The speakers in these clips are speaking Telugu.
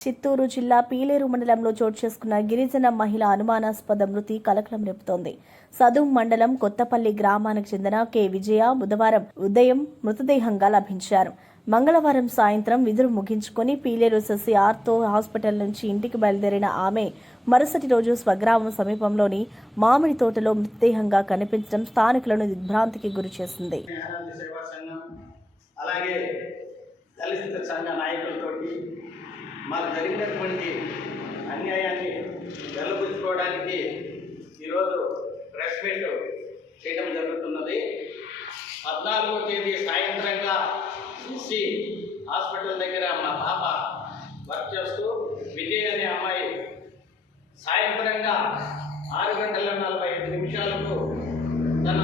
చిత్తూరు జిల్లా పీలేరు మండలంలో చోటు చేసుకున్న గిరిజన మహిళ అనుమానాస్పద మృతి కలకలం రేపుతోంది. సదుం మండలం కొత్తపల్లి గ్రామానికి చెందిన కె. విజయ బుధవారం ఉదయం మృతదేహంగా లభించారు. మంగళవారం సాయంత్రం విధులు ముగించుకుని పీలేరు శశి ఆర్తో హాస్పిటల్ నుంచి ఇంటికి బయలుదేరిన ఆమె మరుసటి రోజు స్వగ్రామం సమీపంలోని మామిడి తోటలో మృతదేహంగా కనిపించడం స్థానికులను దిగ్భ్రాంతికి గురిచేసింది అలాగే దళిత సంఘ నాయకులతోటి మాకు జరిగినటువంటి అన్యాయాన్ని వెల్లబుచ్చుకోవడానికి ఈరోజు ప్రెస్ మీట్ చేయడం జరుగుతున్నది. పద్నాలుగో తేదీ సాయంత్రంగా చూసి హాస్పిటల్ దగ్గర మా పాప వర్క్ చేస్తూ విజయ్ అనే అమ్మాయి సాయంత్రంగా ఆరు గంటల నలభై ఐదు నిమిషాలకు తన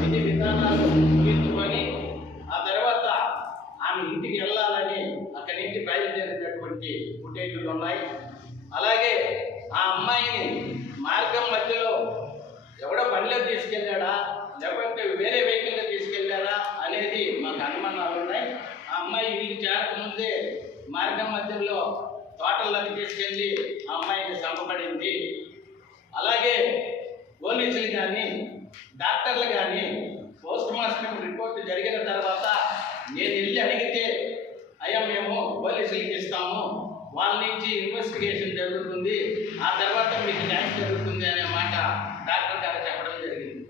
విధి విధానాలు ముగించుకొని ఆ తర్వాత ఆమె ఇంటికి వెళ్ళాలని అక్కడి నుంచి బయలుదేరినటువంటి ఫుటేజీలు ఉన్నాయి అలాగే ఆ అమ్మాయిని మార్గం మధ్యలో ఎవడో బండిలో తీసుకెళ్ళాడా లేకపోతే వేరే వెహికల్లో తీసుకెళ్ళాడా అనేది అనుమానాలు ఉన్నాయి. ఆ అమ్మాయి వీరికి చేరకముందే మార్గం మధ్యలో తోటల్లోకి తీసుకెళ్ళి ఆ అమ్మాయికి చంపబడింది. అలాగే పోలీసులు కానీ డాక్టర్లు కానీ పోస్ట్ మార్టం రిపోర్ట్ జరిగిన తర్వాత నేను వెళ్ళి అడిగితే అయ్యా మేము పోలీసులకి ఇస్తాము. వాళ్ళ నుంచి ఇన్వెస్టిగేషన్ జరుగుతుంది. ఆ తర్వాత మీకు న్యాయం జరుగుతుంది అనే మాట డాక్టర్ గారు చెప్పడం జరిగింది.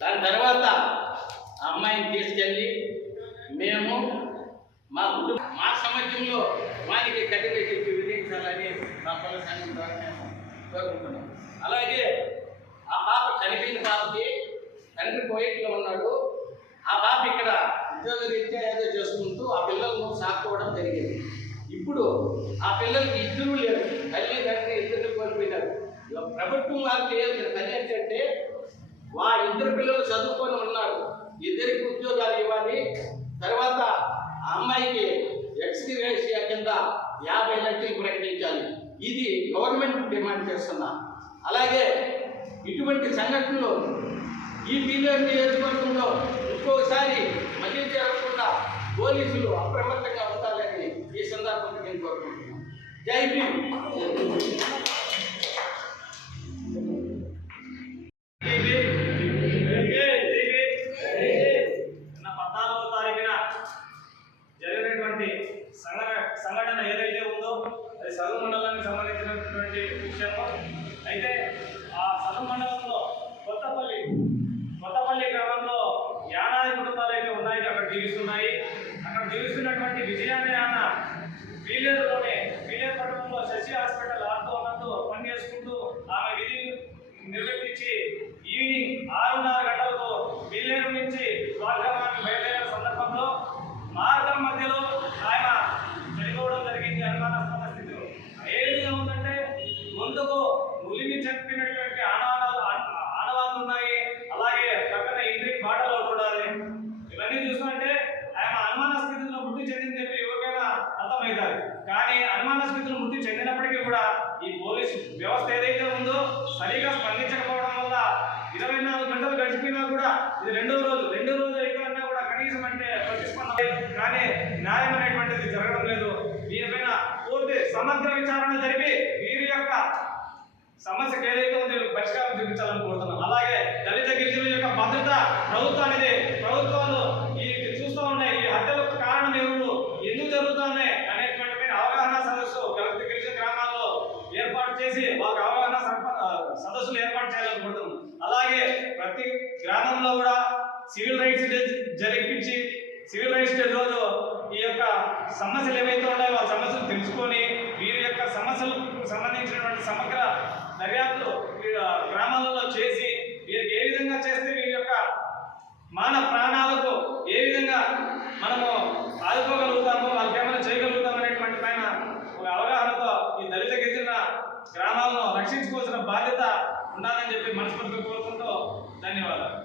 దాని తర్వాత అమ్మాయిని తీసుకెళ్ళి మేము మా కుటుంబ మా సమాజంలో వారికి కఠిన శిక్ష విధించాలని మా కుల సంఘం ద్వారా మేము కోరుకుంటున్నాం. అలాగే ఆ పాప చనిపోయిన పాపకి తండ్రి కోయిట్లో ఉన్నాడు. ఆ పాప ఇక్కడ ఉద్యోగ రీత్యా ఏదో చేసుకుంటూ ఆ పిల్లలను సాక్కోవడం జరిగింది. ఇప్పుడు ఆ పిల్లలకి ఇద్దరు లేరు. తల్లి తండ్రి ఇద్దరు కోల్పోయినారు. ప్రభుత్వం వారికి చేయాల్సిన పని ఏంటంటే వా ఇద్దరు పిల్లలు చదువుకొని ఉన్నారు. ఇద్దరికి ఉద్యోగాలు ఇవ్వాలి. తర్వాత అమ్మాయికి అమ్మాయికి ఎక్స్గ్రేషియా కింద యాభై లక్షలు ప్రకటించాలి. ఇది గవర్నమెంట్ డిమాండ్ చేస్తున్నా. అలాగే ఇటువంటి సంఘటనలు ఈ పీరియడ్ నియోజకవర్గంలో ఇంకోసారి మళ్ళీ జరగకుండా పోలీసులు అప్రమత్తంగా ఉండాలని ఈ సందర్భంగా నేను కోరుకుంటున్నాను. జై భీమ్. విషయము అయితే ఆ సదువు మండలంలో కొత్తపల్లి కొత్తపల్లి గ్రామంలో యానాది కుటుంబాలు అయితే ఉన్నాయి అక్కడ జీవిస్తున్నాయి. అక్కడ జీవిస్తున్నటువంటి విజయాన్ని ఆన వీలేరులోనే వీలేరు పట్టణంలో శశి హాస్పిటల్ ఆడుతూ ఉన్నట్టు పనిచేసుకుంటూ కూడా ఈ పోలీస్ వ్యవస్థ ఏదైతే ఉందో సరిగా స్పందించకపోవడం వల్ల ఇరవై నాలుగు గంటలు గడిచిపోయినా కూడా ఇది రెండో రోజు రెండో రోజు అయిపోయినా కూడా కనీసం అంటే ప్రతిస్పందన కానీ న్యాయం అనేటువంటిది జరగడం లేదు. దీనిపైన పూర్తి సమగ్ర విచారణ జరిపి వీరి యొక్క సమస్యకు ఏదైతే ఉందో పరిష్కారం చూపించాలని కోరుతున్నాను అలాగే దళిత గిరిజనుల యొక్క భద్రత ప్రభుత్వానిది ప్రభుత్వాలు ఈ చూస్తూ ఉన్నాయి ఈ హత్యలకు కారణం ఎవరు ఎందుకు జరుగుతూ ఉన్నాయి అనేటువంటి పైన అవగాహన సదస్సు దళిత గిరిజన గ్రామాల్లో ఏర్పాటు చేసి వాళ్ళకి అవగాహన సదస్సులు ఏర్పాటు చేయాలనుకుంటున్నాం. అలాగే ప్రతి గ్రామంలో కూడా సివిల్ రైట్స్ డే జరిపించి సివిల్ రైట్స్ డే రోజు ఈ యొక్క సమస్యలు ఏవైతే ఉన్నాయో ఆ సమస్యలు తెలుసుకొని వీరి యొక్క సమస్యలకు సంబంధించినటువంటి సమగ్ర దర్యాప్తు ఈ, ఆ, గ్రామాలలో చేసి వీరికి ఏ విధంగా చేస్తే వీరి యొక్క మాన ప్రాణాలకు ఏ విధంగా మనము ఆదుకోగలుగుతాము వాళ్ళకి ఏమైనా చేయగలుగుతాం అనేటువంటి పైన ఒక అవగాహనతో ఈ దళిత గిరిజన గ్రామాలను రక్షించుకోవాల్సిన బాధ్యత ఉండాలని చెప్పి మనస్ఫూర్తిగా కోరుకుంటూ ధన్యవాదాలు.